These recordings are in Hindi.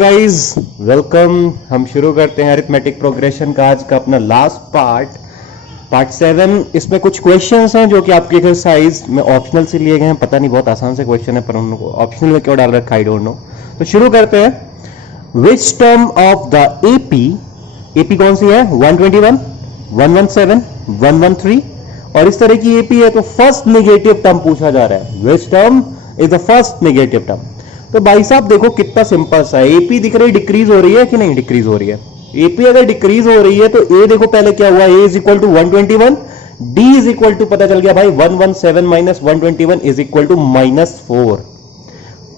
Guys, welcome. हम शुरू करते हैं अरिथमेटिक प्रोग्रेशन का आज का अपना लास्ट पार्ट 7। इसमें कुछ क्वेश्चंस हैं जो कि आपकी एक्सरसाइज में ऑप्शनल से लिए गए हैं। पता नहीं बहुत आसान से क्वेश्चन है, पर उनको ऑप्शनल में क्यों डाल रखा आई डोंट नो। तो शुरू करते हैं। Which term of the AP कौन सी है? 121, 117, 113 और इस तरह की एपी है। तो फर्स्ट नेगेटिव टर्म पूछा जा रहा है। Which term is the first negative term? तो भाई साहब देखो कितना सिंपल सा है। एपी दिख रही है, डिक्रीज हो रही है कि नहीं? डिक्रीज हो रही है। एपी अगर डिक्रीज हो रही है तो ए देखो पहले क्या हुआ, A is equal to 121, D is equal to पता चल गया भाई 117 माइनस 121 इज इक्वल टू -4।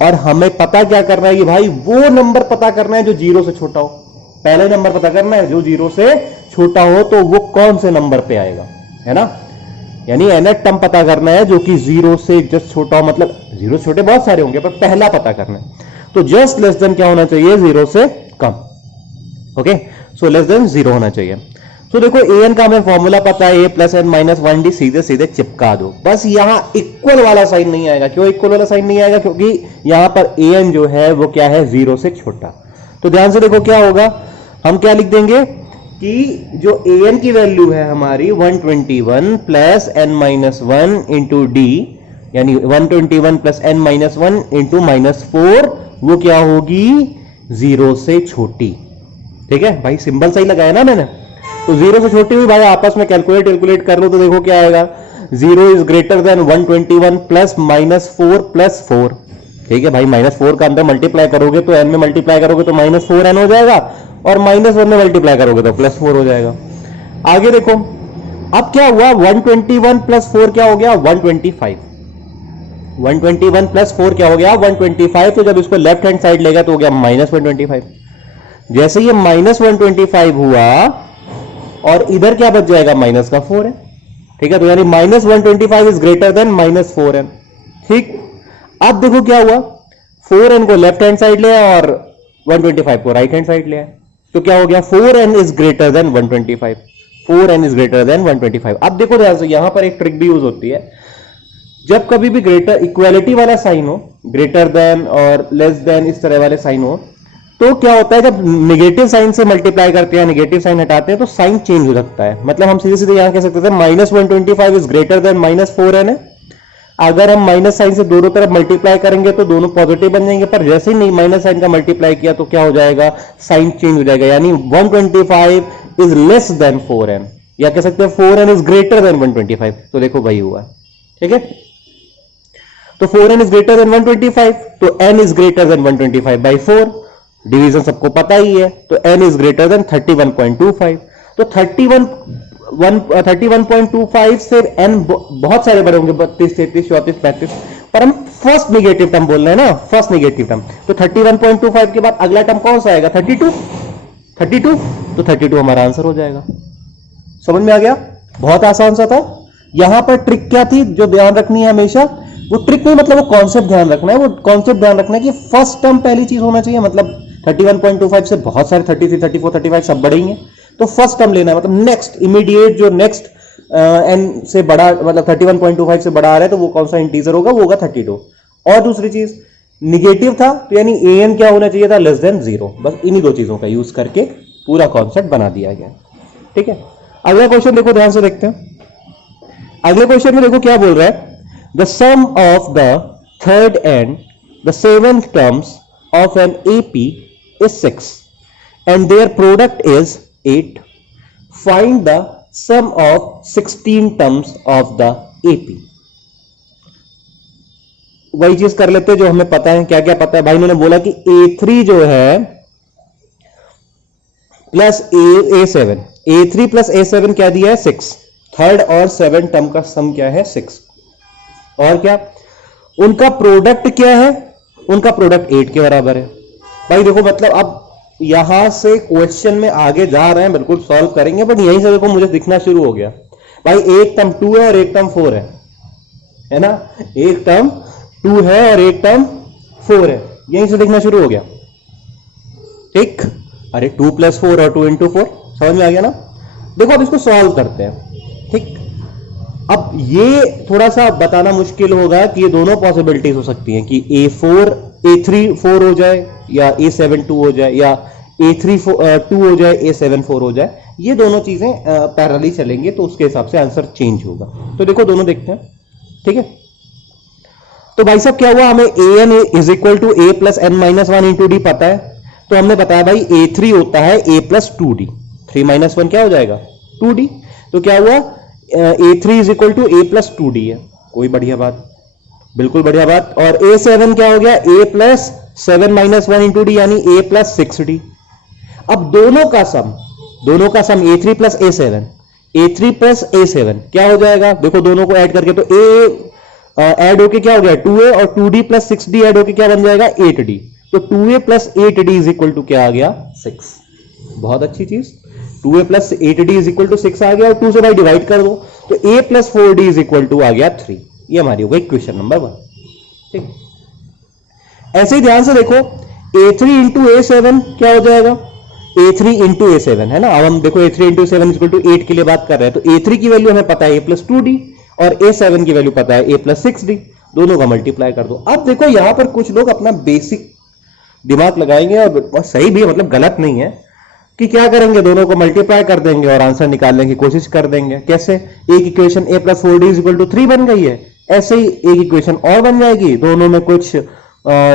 और हमें पता क्या करना है कि भाई वो नंबर पता करना है जो जीरो से छोटा हो। पहले नंबर पता करना है जो जीरो से छोटा हो, तो वो कौन से नंबर पे आएगा, है ना? यानी nth टर्म पता करना है जो कि जीरो से जस्ट छोटा हो। मतलब जीरो से छोटे बहुत सारे होंगे, पर पहला पता करना है। तो जस्ट लेस देन क्या होना चाहिए? जीरो से कम। Okay, so less than zero होना चाहिए। तो देखो an का हमें फॉर्मूला पता है, a plus n minus 1d। सीधे सीधे चिपका दो। बस यहां इक्वल वाला साइन नहीं आएगा। क्यों इक्वल वाला साइन नहीं आएगा? क्योंकि यहां पर an जो है वो क्या है? जीरो से छोटा। तो ध्यान से देखो क्या होगा। हम क्या लिख देंगे कि जो an की वैल्यू है हमारी 121 plus n minus 1 into d, यानी 121 प्लस एन माइनस 1 इंटू -4, वो क्या होगी? जीरो से छोटी। ठीक है भाई, सिंबल सही लगाया ना मैंने। तो जीरो से छोटी हुई भाई आपस में कैलकुलेट कर लो तो देखो क्या आएगा। Zero is greater than 121 plus -4 plus 4। ठीक है भाई, -4 का अंदर मल्टीप्लाई करोगे तो n में मल्टीप्लाई करोगे तो -4n हो जाएगा, और -1 में मल्टीप्लाई करोगे तो +4 हो जाएगा। आगे देखो अब क्या हुआ। 121 प्लस 4 क्या हो गया? 125। 121 प्लस 4 क्या हो गया? 125। तो जब इसको लेफ्ट हैंड साइड लेगा तो हो गया -125। जैसे ये -125 हुआ और इधर क्या बच जाएगा? माइनस का 4 है। ठीक है, तो यानी -125 इज ग्रेटर देन -4n। ठीक, अब देखो क्या हुआ। 4n को लेफ्ट हैंड साइड ले और 125 को राइट हैंड साइड ले। तो क्या हो गया? 4n is greater than 125। 4n is greater than 125। अब देखो ध्यान से, यहां पर एक ट्रिक भी यूज होती है। जब कभी भी ग्रेटर इक्वालिटी वाला साइन हो, ग्रेटर देन और लेस देन इस तरह वाले साइन हो, तो क्या होता है जब नेगेटिव साइन से मल्टीप्लाई करते हैं, नेगेटिव साइन हटाते हैं, तो साइन चेंज हो सकता है। मतलब हम सीधे सीधे यहां कह सकते थे -125 इज ग्रेटर देन -4n है। अगर हम माइनस साइन से दोनों तरफ मल्टीप्लाई करेंगे तो दोनों पॉजिटिव बन जाएंगे, पर जैसे ही नहीं माइनस साइन का मल्टीप्लाई किया तो क्या हो जाएगा? साइन चेंज हो जाएगा। यानी 125 इज लेस देन 4n, या कह सकते हैं 4n इज ग्रेटर देन 125। तो देखो वही हुआ। ठीक है, तो 4n इज ग्रेटर देन 125, तो n is greater than 125 by 4। Division सबको पता ही है, तो n इज ग्रेटर देन 31.25। तो 31.25 से n बहुत सारे बड़े होंगे, 32, 33, 34, 35, पर हम फर्स्ट नेगेटिव टर्म बोल रहे हैं ना, फर्स्ट नेगेटिव टर्म। तो 31.25 के बाद अगला टर्म कौन सा आएगा? 32। तो 32 हमारा आंसर हो जाएगा। समझ में आ गया? बहुत आसान सा था। यहां पर ट्रिक क्या थी जो ध्यान रखनी है हमेशा? वो ट्रिक नहीं, मतलब वो कॉन्सेप्ट ध्यान रखना है। वो कॉन्सेप्ट ध्यान रखना है कि फर्स्ट टर्म पहली चीज होना चाहिए। मतलब 31.25 से बहुत सारे 33, 34, 35 सब बड़े ही हैं, तो फर्स्ट टर्म लेना है। मतलब नेक्स्ट इमीडिएट जो नेक्स्ट n से बड़ा, मतलब 31.25 से बड़ा आ रहा है, तो वो कौन सा इंटीजर होगा? वो होगा 32। और दूसरी चीज निगेटिव था, तो यानी an क्या होना चाहिए था? Less than 0। बस इन्हीं दो चीजों का यूज करके पूरा कॉन्सेप्ट बना दिया गया। ठीक है, अगला क्वेश्चन देखो, ध्यान से देखते हैं। अगले क्वेश्चन में देखो क्या बोल रहा है। The sum of the third and the seventh terms of an AP is 6 and their product is 8. Find the sum of 16 terms of the AP. वही चीज कर लेते हैं जो हमें पता है। क्या क्या पता है भाई? मैंने बोला कि A3 जो है plus A7, A3 plus A7 क्या दिया है? 6। थर्ड और 7 टर्म का सम क्या है? 6। और क्या उनका प्रोडक्ट क्या है? उनका प्रोडक्ट 8 के बराबर है। भाई देखो, मतलब अब यहां से क्वेश्चन में आगे जा रहे हैं, बिल्कुल सॉल्व करेंगे, बट यहीं से देखो मुझे दिखना शुरू हो गया। भाई एक टर्म 2 है और एक टर्म 4 है ना? एक टर्म 2 है और एक टर्म 4 है, यहीं से दिखना शुरू हो गया। ठीक, अरे 2 + 4 और 2 × 4 समझ में आ गया ना? देखो अब इसको सॉल्व करते हैं। ठीक, अब ये थोड़ा सा बताना मुश्किल होगा कि ये दोनों पॉसिबिलिटीज हो सकती हैं कि A4 A3 4 हो जाए या A7 2 हो जाए या A3 2 हो जाए A7 4 हो जाए, ये दोनों चीजें पैरेलली चलेंगे तो उसके हिसाब से आंसर चेंज होगा। तो देखो दोनों देखते हैं, ठीक है। तो भाई साहब क्या हुआ, हमें an is equal to a plus n minus one into d पता है, तो हमने बताया भाई a3 होता है a plus two d, 3 minus one क्या हो जाएगा 2d। तो क्या हुआ a3 is equal to a plus two d है, कोई बढ़िया बात, बिल्कुल बढ़िया बात। और a7 क्या हो गया a plus 7 minus one into d यानी a प्लस 6d। अब दोनों का सम a3 plus a3 plus a7 क्या हो जाएगा, देखो दोनों को ऐड करके तो a ऐड होके क्या हो गया 2a और 2d प्लस 6d ऐड होके क्या बन जाएगा 8d। तो 2a plus 8d is equal to क्या आ गया 6। बहुत अच्छी चीज, 2a plus 8d is equal to 6 आ गया और 2 से भाई डिवाइड कर दो तो a plus 4d is equal to आ गया 3। ये हमारी हो गई क्वेश्चन नंबर 1, ठीक। ऐसे ही ध्यान से देखो a3 इंटू a7 क्या हो जाएगा a3 इंटू a7 है ना। अब हम देखो a3 into 7 is equal to 8 के लिए बात कर रहे हैं, तो a3 की वैल्यू हमें पता है a प्लस 2d और a7 की वैल्यू पता है a प्लस 6d, दोनों का मल्टीप्लाई कर दो। अब देखो यहां पर कुछ लोग अपना बेसिक दिमाग लगाएंगे और सही भी है, मतलब गलत नहीं है, कि क्या करेंगे दोनों को मल्टीप्लाई कर देंगे और आंसर निकालने की कोशिश कर देंगे। कैसे, एक equation a plus 4d is equal to 3 बन गई है, ऐसे ही एक इक्वेशन और बन जाएगी, दोनों में कुछ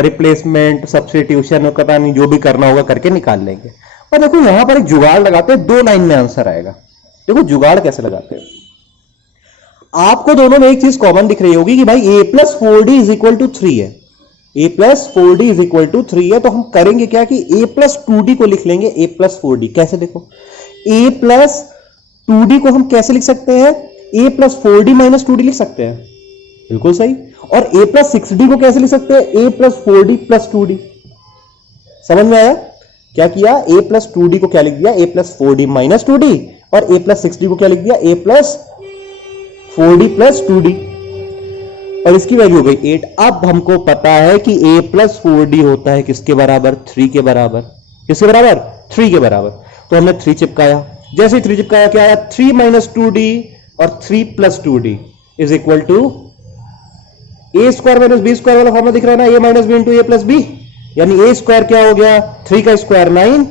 रिप्लेसमेंट सब्स्टिट्यूशन पता नहीं जो भी करना होगा करके निकाल लेंगे। और देखो यहां पर एक जुगाड़ लगाते हैं, 2 लाइन में आंसर आएगा। देखो जुगाड़ कैसे लगाते हैं, आपको दोनों में एक चीज कॉमन दिख रही होगी कि भाई a plus 4d is equal to 3 है, a plus 4d is equal to 3 है, तो हम करेंगे क्या कि a प्लस 2d को लिख लेंगे a प्लस 4d। कैसे, देखो a प्लस 2d को हम कैसे लिख सकते हैं, a plus 4d minus 2d लिख सकते हैं, बिल्कुल सही। और a प्लस 6d को कैसे लिख सकते हैं, a plus 4d plus 2d। समझ में आया क्या किया, a प्लस 2d को क्या लिख दिया a plus 4d minus 2d और a प्लस 6d को क्या लिख दिया a plus 4d plus 2d और इसकी वैल्यू हो गई 8। अब हमको पता है कि a प्लस 4d होता है किसके बराबर, 3 के बराबर। किसके बराबर, 3 के बराबर। तो हमने 3 चिपकाया, जैसे ही 3 चिपकाया क्या आया 3 माइनस 2d और 3 plus 2d is equal to a square minus b square वाला फॉर्मूला दिख रहा है ना, a minus b into a plus b, यानी a स्क्वायर क्या हो गया 3 का स्क्वायर 9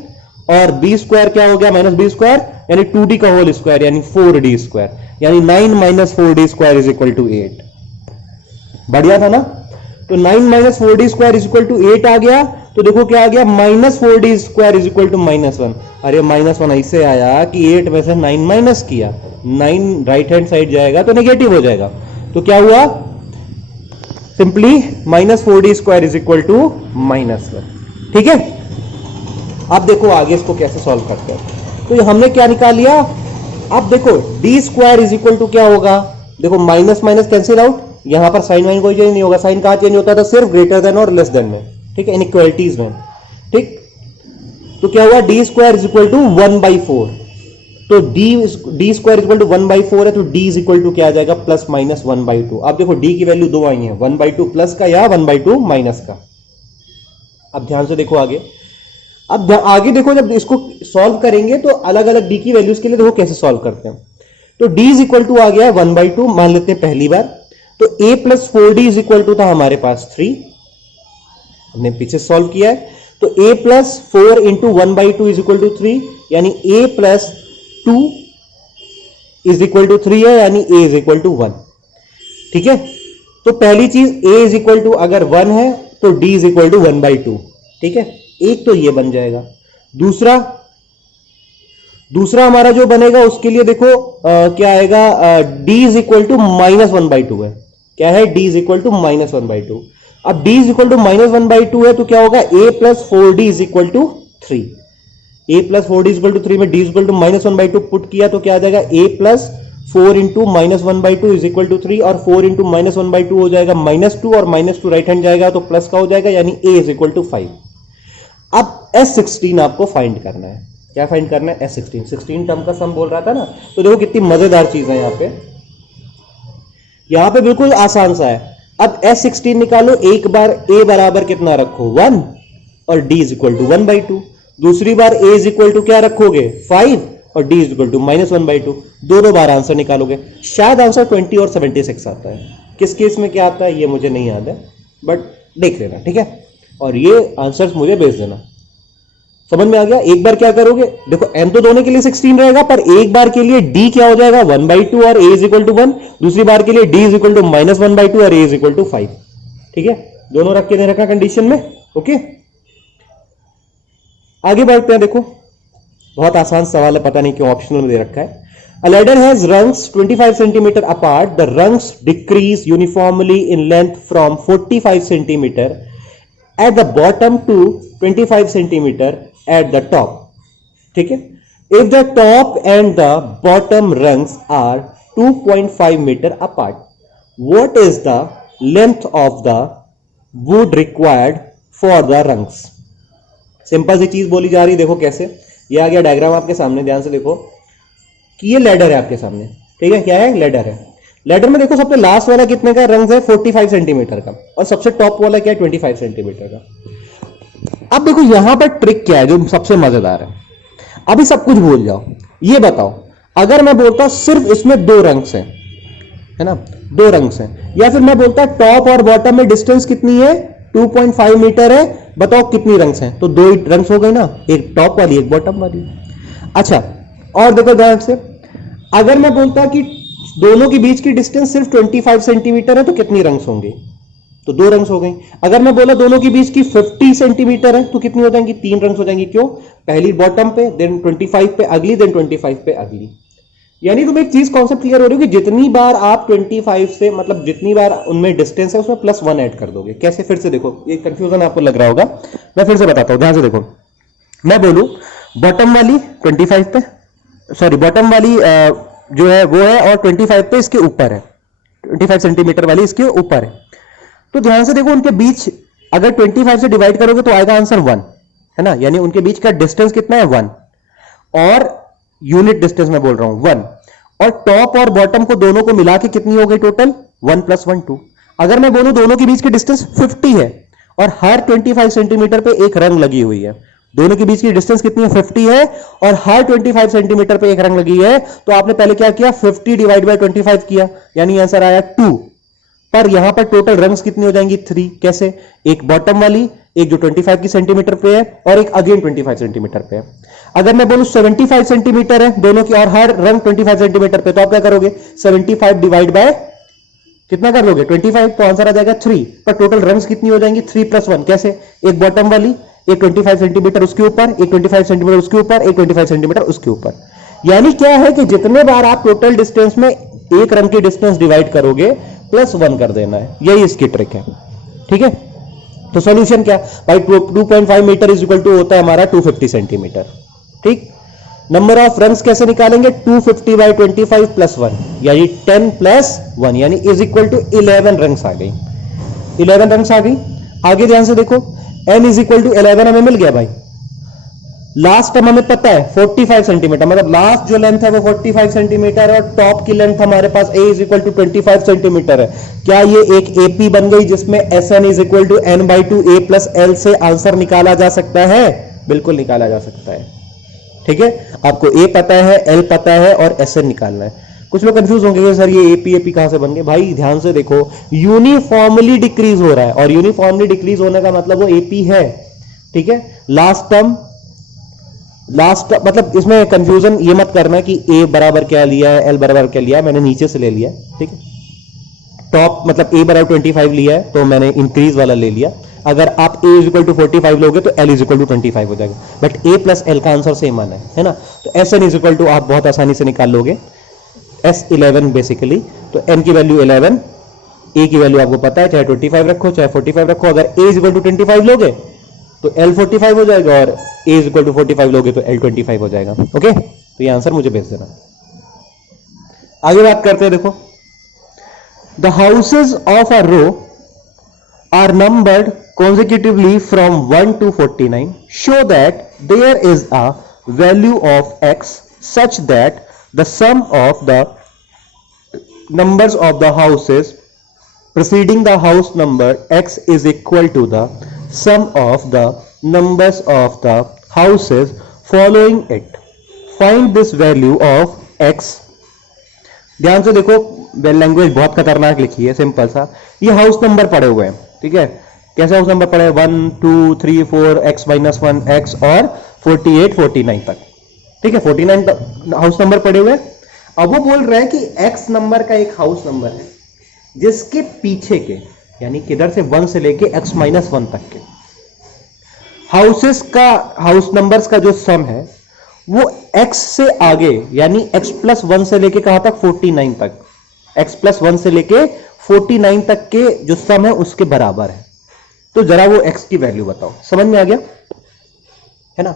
और b स्क्वायर क्या हो गया माइनस b स्क्वायर यानी 2d का होल स्क्वायर यानी 4d स्क्वायर, यानी 9 minus 4d square is equal to 8। बढ़िया था ना। तो 9 minus 4d square is equal to 8 आ गया, तो देखो क्या आ गया minus 4d square is equal to minus 1। अरे माइनस 1 ऐसे आया कि 8 में से 9 माइनस किया, 9 राइट हैंड साइड जाएगा तो नेगेटिव हो जाएगा, तो क्या हुआ simply minus 4d square is equal to minus 1। ठीक है, अब देखो आगे इसको कैसे सॉल्व करते हैं। तो हमने क्या निकाल लिया, अब देखो d square is equal to क्या होगा, देखो माइनस माइनस कैंसिल आउट, यहां पर साइन वाइन कोई चेंज नहीं होगा, साइन कहां चेंज होता था सिर्फ ग्रेटर देन और लेस देन में, ठीक है, इनइक्वालिटीज में, ठीक। तो क्या हुआ d square is equal to 1/4, तो d square is equal to 1/4 है, तो d इज इक्वल टू क्या आ जाएगा प्लस माइनस 1/2। अब देखो d की वैल्यू दो आई है, 1/2 प्लस का या 1/2 माइनस का। अब ध्यान से देखो आगे, अब आगे देखो जब इसको सॉल्व करेंगे तो अलग अलग d की वैल्यूज के लिए देखो कैसे सॉल्व करते हैं। तो d इज इक्वल टू आ गया 1/2 मान लेते हैं पहली बार, तो a plus 4d is equal to था हमारे पास 3, हमने पीछे सॉल्व किया है, तो a plus 4 into 1/2 is equal to 3, यानी a plus 2 is equal to 3 है, यानी a इज इक्वल टू 1। ठीक है, तो पहली चीज a इज इक्वल टू अगर 1 है तो d इज इक्वल टू 1/2। ठीक है, एक तो ये बन जाएगा। दूसरा हमारा जो बनेगा उसके लिए देखो क्या आएगा, d is equal to minus 1/2 है, क्या है d is equal to minus 1/2। अब d is equal to minus 1/2 है तो क्या होगा a plus 4d is equal to 3, a plus 4d is equal to 3 में d is equal to minus 1/2 put किया तो क्या आ जाएगा a plus 4 into minus 1/2 is equal to 3, और 4 इंटू माइनस 1/2 हो जाएगा -2 और -2 राइट हैंड जाएगा तो प्लस का हो जाएगा, यानी a इज इक्वल टू 5। अब S16 आपको फाइंड करना है, क्या फाइंड करना है S16, 16 टर्म का सम बोल रहा था ना। तो देखो कितनी मजेदार चीज है यहां पे बिल्कुल आसान सा है। अब S16 निकालो, एक बार a बराबर कितना रखो 1 और d इज इक्वल टू 1/2, दूसरी बार a इज इक्वल टू क्या रखोगे 5 और d is equal to minus 1/2, दोनों बार आंसर निकालोगे, शायद आंसर 20 और 76 आता है। किस केस में क्या आता है ये मुझे नहीं याद है, बट देख लेना। ठीक है, और ये आंसर्स मुझे भेज देना। समझ में आ गया? एक बार क्या करोगे, देखो n तो दोनों के लिए 16 रहेगा, पर एक बार के लिए d क्या हो जाएगा 1/2 और a इज इक्वल टू 1, दूसरी बार के लिए d इज इक्वल टू -1/2 और a इज इक्वल टू 5। ठीक है, दोनों रख के दे रखा कंडीशन में। ओके, आगे बढ़ते हैं। देखो बहुत आसान सवाल है, पता नहीं क्यों ऑप्शनल में दे रखा है। A ladder has rungs 25 centimeter apart. The rungs decrease uniformly in length from 45 centimeter at the bottom to 25 centimeter at the top. ठीक है, if the top and the bottom rungs are 2.5 meter apart, what is the length of the wood required for the rungs? Simple सी चीज बोली जा रही, देखो कैसे। ये आ गया डायग्राम आपके सामने, ध्यान से देखो कि ये लैडर है आपके सामने। ठीक है, क्या है, लैडर है। लैडर में देखो सबसे लास्ट वाला कितने का रंग है 45 सेंटीमीटर का, और सबसे टॉप वाला क्या है 25 सेंटीमीटर का। अब देखो यहां पर ट्रिक क्या है जो सबसे मजेदार है। अभी सब कुछ भूल जाओ, ये बताओ अगर मैं बोलता सिर्फ इसमें दो रंग्स हैं, है ना, दो रंग्स हैं, या फिर मैं बोलता टॉप और बॉटम में डिस्टेंस कितनी है 2.5 मीटर है, बताओ कितनी रंग्स हैं? तो दो रंग्स हो गए ना, एक टॉप वाली एक बॉटम वाली। अच्छा, और देखो ध्यान से, अगर मैं बोलता कि दोनों के बीच की डिस्टेंस सिर्फ 25 सेंटीमीटर है तो कितनी रंग्स होंगे? तो दो रंग्स हो गई। अगर मैं बोला दोनों के बीच की 50 सेंटीमीटर है तो कितनी हो जाएंगी? तीन रंग्स हो जाएंगी। क्यों? पहली बॉटम पे, देन 25 पे अगली, देन 25 पे अगली। यानी तुम्हें एक चीज कॉन्सेप्ट क्लियर हो रही है कि जितनी बार आप 25 से, मतलब जितनी बार उनमें डिस्टेंस है उसमें +1 ऐड कर दोगे। कैसे? फिर से देखो, ये कंफ्यूजन आपको लग रहा होगा, मैं फिर से बताता हूं, ध्यान से देखो। मैं बोलूं बॉटम वाली 25 पे, सॉरी बॉटम वाली जो है वो है, और 25 पे इसके ऊपर है, 25 सेंटीमीटर वाली इसके ऊपर है। तो ध्यान से देखो, उनके बीच अगर 25 से डिवाइड करोगे तो आएगा आंसर 1, है ना। यानी उनके बीच का डिस्टेंस कितना है 1, और यूनिट डिस्टेंस में बोल रहा हूं 1, और टॉप और बॉटम को दोनों को मिला के कितनी हो गई टोटल 1 + 1 2। अगर मैं बोलूं दोनों के बीच की डिस्टेंस 50 है और हर 25 सेंटीमीटर पे एक रंग लगी हुई है, दोनों के बीच की डिस्टेंस कितनी है 50 है और हर 25 सेंटीमीटर पे एक रंग लगी है, तो आपने पहले क्या किया 50 डिवाइड बाय 25 किया, यानी आंसर आया 2। पर यहां पर टोटल रंग्स कितनी हो जाएंगी 3। कैसे? एक बॉटम वाली, एक जो 25 की सेंटीमीटर पे है, और एक अगेन 25 सेंटीमीटर पे है। अगर मैं बोलूं 75 सेंटीमीटर है दोनों की और हर रंग 25 सेंटीमीटर पे, तो आप क्या करोगे 75 डिवाइड बाय कितना कर लोगे 25, तो आंसर आ जाएगा 3। पर टोटल रंग्स कितनी हो जाएंगी 3 + 1। कैसे? एक बॉटम वाली, एक 25 सेंटीमीटर उसके ऊपर, एक 25 सेंटीमीटर उसके ऊपर, एक 25 सेंटीमीटर उसके ऊपर। यानी क्या है कि जितने बार आप टोटल डिस्टेंस में एक रंग की डिस्टेंस डिवाइड करोगे +1 कर देना है, यही इसकी ट्रिक है। ठीक है, तो सॉल्यूशन क्या भाई, 2.5 मीटर इज इक्वल टू होता है हमारा 250 सेंटीमीटर। ठीक, नंबर ऑफ रंग्स कैसे निकालेंगे 250 बाई 25 + 1, यानी 10 + 1, यानी इज इक्वल टू 11 रंग्स आ गई, 11 रंग्स आ गई। आगे ध्यान से देखो, n इज इक्वल टू 11 हमें मिल गया भाई। लास्ट टर्म हमें पता है 45 सेंटीमीटर, मतलब लास्ट जो लेंथ है वो 45 सेंटीमीटर है, और टॉप की लेंथ हमारे पास a is equal to 25 centimetre है। क्या ये एक AP बन गई जिसमें Sn is equal to n/2 a + l से आंसर निकाला जा सकता है? बिल्कुल निकाला जा सकता है। ठीक है, आपको a पता है, l पता है, और Sn निकालना है। कुछ लोग कंफ्यूज होंगे कि सर ये AP कहां से बन गए। भाई ध्यान से देखो, यूनिफॉर्मली डिक्रीज हो रहा है, और यूनिफॉर्मली डिक्रीज होने का मतलब वो AP है। ठीक है, लास्ट टर्म मतलब इसमें कंफ्यूजन ये मत करना कि a बराबर क्या लिया है, l बराबर क्या लिया है, मैंने नीचे से ले लिया। ठीक है, टॉप मतलब a बराबर 25 लिया है तो मैंने इंक्रीज वाला ले लिया। अगर आप a इज इक्वल टू 45 लोगे तो l इज इक्वल टू 25 हो जाएगा, बट a + l का आंसर सेम आना है ना। तो Sn इज इक्वल टू आप बहुत आसानी से निकाल लोगे, S11 बेसिकली। तो n की वैल्यू 11, a की वैल्यू आपको पता है, चाहे 25 रखो चाहे 45 रखो। अगर a इज इक्वल टू 25 लोगे तो L 45 हो जाएगा, और a इज इक्वल टू 45 लोगे तो L 25 हो जाएगा। ओके, तो ये आंसर मुझे भेज देना। आगे बात करते हैं, देखो the houses of a row are numbered consecutively from 1 to 49. Show that there is a value of x such that the sum of the numbers of the houses preceding the house number x is equal to the sum of the numbers of the houses following it. Find this value of x. ध्यान से देखो, लैंग्वेज बहुत खतरनाक लिखी है, सिंपल सा। ये हाउस नंबर पड़े हुए हैं, ठीक है, कैसे हाउस नंबर पढ़े? 1 2 3 4 x माइनस 1 x और 48 49 तक। ठीक है, 49 हाउस नंबर पढ़े हुए। अब वो बोल रहा है कि x नंबर का एक हाउस नंबर है जिसके पीछे के, यानी किधर से 1 से लेके x माइनस 1 तक के हाउसेस का, हाउस नंबर्स का जो सम है वो x से आगे यानी x प्लस 1 से लेके कहां तक? 49 तक। x प्लस 1 से लेके 49 तक के जो सम है उसके बराबर है। तो जरा वो x की वैल्यू बताओ। समझ में आ गया है ना?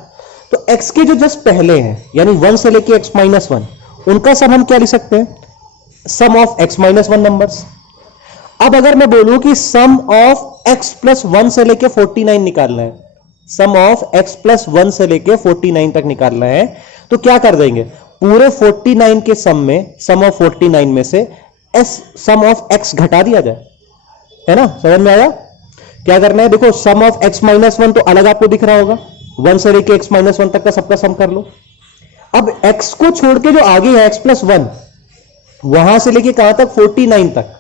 तो x के जो जस्ट पहले हैं यानी 1 से लेके x माइनस 1, उनका सम हम क्या लिख सकते हैं? सम ऑफ x माइनस 1 नंबर्स। अब अगर मैं बोलूं कि सम ऑफ x प्लस 1 से लेके 49 निकालना है, सम ऑफ x प्लस 1 से लेके 49 तक निकालना है, तो क्या कर देंगे? पूरे 49 के सम में, सम ऑफ 49 में से सम ऑफ x घटा दिया जाए, है ना? समझ में आया? क्या करना है? देखो, सम ऑफ x माइनस 1 तो अलग आपको दिख रहा होगा, 1 से लेके x माइनस 1 तक का सबका सम कर लो। अब x को छोड़ के जो आगे है x प्लस 1, वहां से लेके कहां तक? 49 तक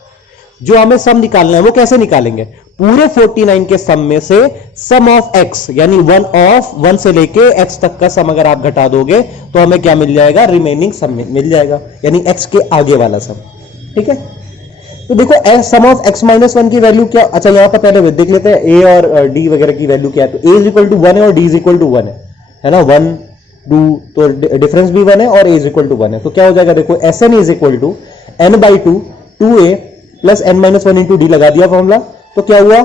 जो हमें सम निकालना है वो कैसे निकालेंगे? पूरे 49 के सम में से सम ऑफ x यानी 1 से लेके x तक का सम अगर आप घटा दोगे तो हमें क्या मिल जाएगा? रिमेनिंग सम मिल जाएगा, यानी x के आगे वाला सम। ठीक है, तो देखो सम ऑफ x माइनस 1 की वैल्यू क्या? अच्छा, यहां पर पहले देख लेते हैं a और d वगैरह की वैल्यू क्या है। तो a इज इक्वल टू 1 है और d इज इक्वल टू 1 है ना? 1 2, तो डिफरेंस भी 1 है और a इज इक्वल टू 1 है। तो क्या हो जाएगा? देखो, Sn is equal to n/2 2a plus n minus 1 into d लगा दिया फॉर्मूला। तो क्या हुआ?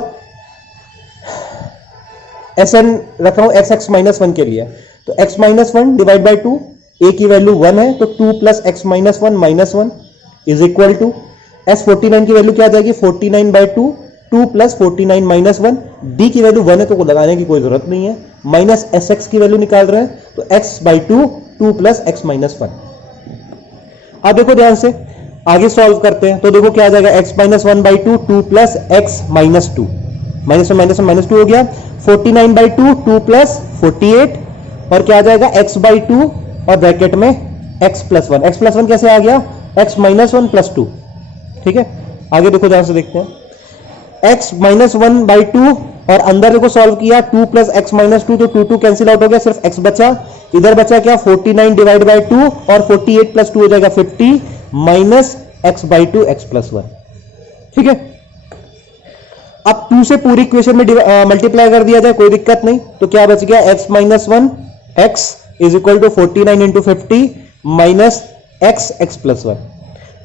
Sn रख रहा हूं x माइनस 1 के लिए, तो x minus 1 divide by 2, a की वैल्यू 1 है तो 2 plus x minus 1 minus 1 is equal to S49 की वैल्यू क्या आ जाएगी? 49 बाई 2, 2 प्लस 49 माइनस 1, d की वैल्यू 1 है तो लगाने की कोई जरूरत नहीं है, माइनस sx की वैल्यू निकाल रहे हैं तो x by 2, 2 plus x minus 1। अब देखो ध्यान से आगे सॉल्व करते हैं, तो देखो क्या आ जाएगा? x minus 1 by 2, 2 plus x minus 2, minus 1 minus 1 minus 2 हो गया। 49 बाई 2, 2 प्लस 48 और क्या आ जाएगा? x बाई 2 और ब्रैकेट में x प्लस 1। x प्लस 1 कैसे आ गया? x minus 1 plus 2। ठीक है, आगे देखो ध्यान से देखते हैं। x माइनस 1 बाई 2 और अंदर देखो सॉल्व किया, 2 प्लस x माइनस 2, तो 2 2 कैंसिल आउट हो गया, सिर्फ x बचा। इधर बचा क्या? 49 डिवाइड बाई 2 और 48 प्लस 2 हो जाएगा 50 minus x by 2 x plus 1। ठीक है, अब 2 से पूरी इक्वेशन में मल्टीप्लाई कर दिया जाए, कोई दिक्कत नहीं। तो क्या बच गया? x minus 1 x is equal to 49 into 50 minus x plus 1।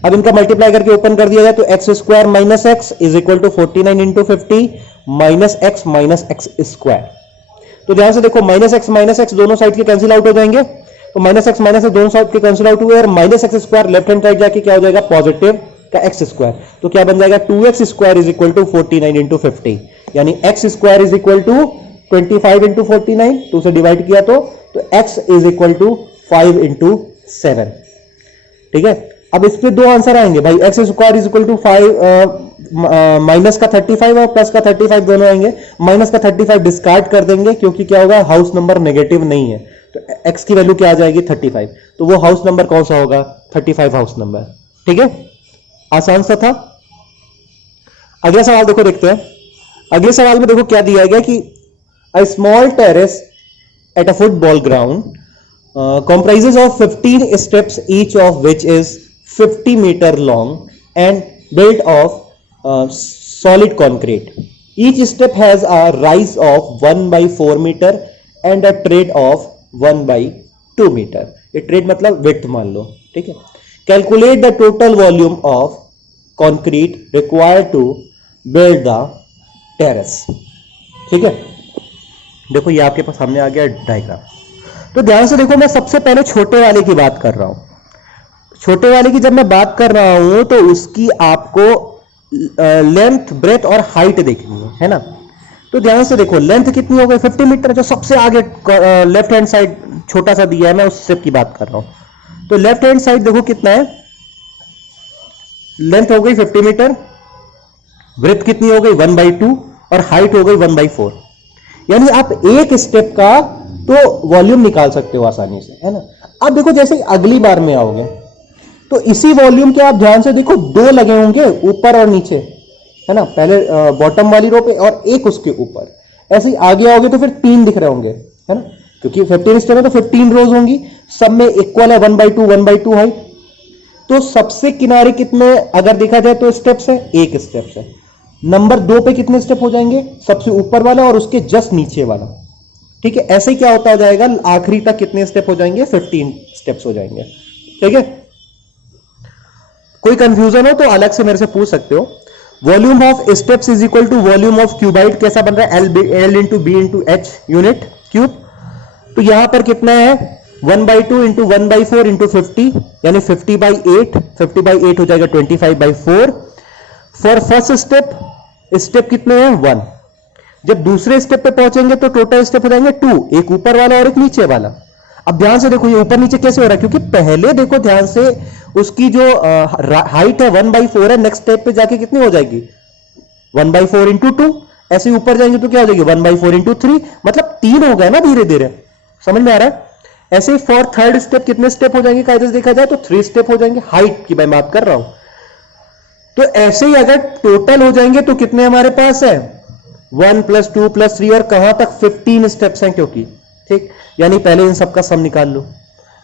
अब इनका मल्टीप्लाई करके ओपन कर दिया जाए तो x square minus x is equal to 49 into 50 minus x square. तो ध्यान से देखो, माइनस एक्स दोनों साइड के कैंसिल आउट हो जाएंगे, तो माइनस एक्स दोनों साइड के कैंसिल आउट हुए और minus x square left hand side जाके क्या हो जाएगा? पॉजिटिव का एक्स स्क्वायर। तो क्या बन जाएगा? 2x square is equal to 49 into 50, यानी x square is equal to 25 into 49, 2 से डिवाइड किया तो x is equal to 5 into 7। ठीक है, अब इस पे दो आंसर आएंगे भाई, x square is equal to 5 minus का 35 और प्लस का 35 दोनों आएंगे। माइनस का 35 डिस्कार्ड कर देंगे क्योंकि क्या होगा? हाउस नंबर नेगेटिव नहीं है, तो x की वैल्यू क्या आ जाएगी? 35। तो वो हाउस नंबर कौन सा होगा? 35 हाउस नंबर। ठीक है, आसान सा था। अगला सवाल देखो, देखते हैं। अगले सवाल में देखो क्या दिया गया कि a small terrace at a football ground comprises of 15 steps, each of which is 50 meter long and built of solid concrete. Each step has a rise of 1/4 meter and a trade of 1/2 meter. ये trade मतलब width मान लो। ठीक है, calculate the total volume of concrete required to build the terrace. ठीक है, देखो ये आपके पास सामने आ गया डायग्राम। तो ध्यान से देखो, मैं सबसे पहले छोटे वाले की बात कर रहा हूं। छोटे वाले की जब मैं बात कर रहा हूं तो उसकी आपको लेंथ, ब्रेथ और हाइट देखनी है ना? तो ध्यान से देखो, लेंथ कितनी हो गई? 50 मीटर। जो सबसे आगे लेफ्ट हैंड साइड छोटा सा दिया है, मैं उस स्टेप की बात कर रहा हूं। तो लेफ्ट हैंड साइड देखो कितना है, लेंथ हो गई 50 मीटर, ब्रेथ कितनी हो गई? 1/2 और हाइट हो गई 1/4। यानी आप एक स्टेप का तो वॉल्यूम निकाल सकते हो आसानी से, है ना? अब देखो, जैसे अगली बार में आओगे तो इसी वॉल्यूम के आप ध्यान से देखो, दो लगे होंगे ऊपर और नीचे, है ना, पहले बॉटम वाली रो पे और एक उसके ऊपर, ऐसे ही आगे आओगे तो फिर 3 दिख रहे होंगे, है ना, क्योंकि 15 स्टेप है तो 15 रोज होंगी, सब में इक्वल है 1/2 हाइट। तो सबसे किनारे कितने अगर देखा जाए तो स्टेप्स है, एक स्टेप्स है। नंबर 2 पे कितने स्टेप हो जाएंगे, सबसे ऊपर वाला और उसके जस्ट नीचे वाला, ठीक है। ऐसे ही क्या होता जाएगा, आखिरी तक कितने स्टेप हो जाएंगे, 15 स्टेप्स हो जाएंगे, ठीक है। कोई कंफ्यूजन हो तो अलग से मेरे से पूछ सकते हो। Volume of steps is equal to volume of cuboid, कैसा बन रहा है, l into b into h unit cube. तो यहां पर कितना है, 1/2 इंटू 1/4 इंटू 50, यानी 50/8, 50/8 हो जाएगा 25/4। फॉर फर्स्ट स्टेप, स्टेप कितने हैं, 1। जब दूसरे स्टेप पे पहुंचेंगे तो टोटल स्टेप हो जाएंगे 2, एक ऊपर वाला और एक नीचे वाला। अब ध्यान से देखो ये ऊपर नीचे कैसे हो रहा है, क्योंकि पहले देखो ध्यान से उसकी जो हाइट है 1/4 है, नेक्स्ट स्टेप पे जाके कितनी हो जाएगी, 1/4 इंटू 2, ऐसे ऊपर जाएंगे तो क्या हो जाएगी 1/4 इंटू 3, मतलब 3 हो गए ना धीरे धीरे, समझ में आ रहा है। ऐसे फॉर थर्ड स्टेप कितने स्टेप हो जाएंगे कायदे से देखा जाए तो 3 स्टेप हो जाएंगे, हाइट की मैं बात कर रहा हूं। तो ऐसे ही अगर टोटल हो जाएंगे तो कितने हमारे पास है, 1 + 2 + 3 और कहां तक 15 स्टेप्स हैं, क्योंकि ठीक, यानी पहले इन सब का सम निकाल लो।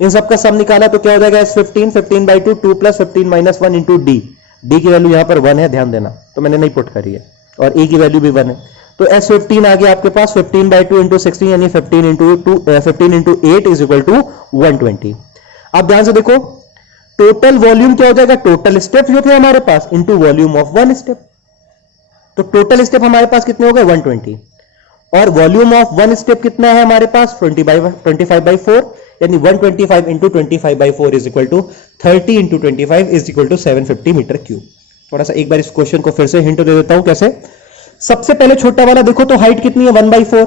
इन सब का सम निकाला तो क्या हो जाएगा, 15, 15/2, 2 + 15 - 1 इंटू डी। डी की वैल्यू यहां पर 1 है, ध्यान देना, तो मैंने नहीं पुट करी है, और ए की वैल्यू भी 1 है। तो S15 आ गया आपके पास 15/2 इंटू 16, यानी 15 इंटू 8 इज इक्वल टू 120। अब ध्यान से देखो टोटल वॉल्यूम क्या हो जाएगा, टोटल स्टेप जो थे हमारे पास इंटू वॉल्यूम ऑफ 1 स्टेप। तो टोटल स्टेप हमारे पास कितने हो गए, 120, और वॉल्यूम ऑफ 1 स्टेप कितना है हमारे पास, 25/4, यानी 125 into 25/4 is equal to 30 into 25 is equal to 750 metre cube. थोड़ा सा एक बार इस क्वेश्चन को फिर से हिंट दे देता हूं कैसे। सबसे पहले छोटा वाला देखो तो हाइट कितनी है, 1/4।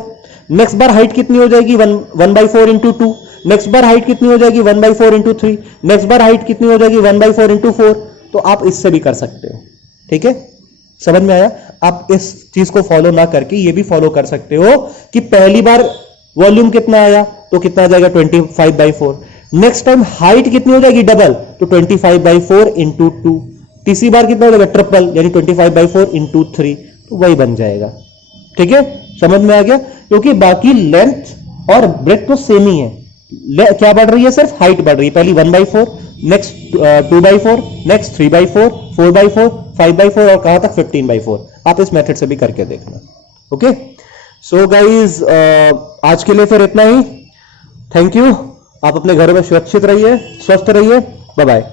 नेक्स्ट बार हाइट कितनी हो जाएगी, 1/4 इंटू 2। नेक्स्ट बार हाइट कितनी हो जाएगी, 1/4 इंटू 3। नेक्स्ट बार हाइट कितनी हो जाएगी, 1/4 इंटू 4। तो आप इससे भी कर सकते हो, ठीक है, समझ में आया। आप इस चीज को फॉलो ना करके ये भी फॉलो कर सकते हो कि पहली बार वॉल्यूम कितना आया तो कितना आ जाएगा, 25/4। नेक्स्ट टाइम हाइट कितनी हो जाएगी, डबल, तो 25/4 इंटू 2। तीसरी बार कितना हो जाएगा, ट्रिपल, यानी 25/4 इंटू 3, तो वही बन जाएगा, ठीक है, समझ में आ गया। क्योंकि बाकी लेंथ और ब्रेथ तो सेम ही है, क्या बढ़ रही है, सिर्फ हाइट बढ़ रही है। पहली 1/4, नेक्स्ट 2/4, नेक्स्ट 3/4, 4/4, 5/4 और कहां तक 15/4। आप इस मेथड से भी करके देखना, ओके। सो गाइज आज के लिए फिर इतना ही, थैंक यू। आप अपने घर में सुरक्षित रहिए, स्वस्थ रहिए, बाय बाय।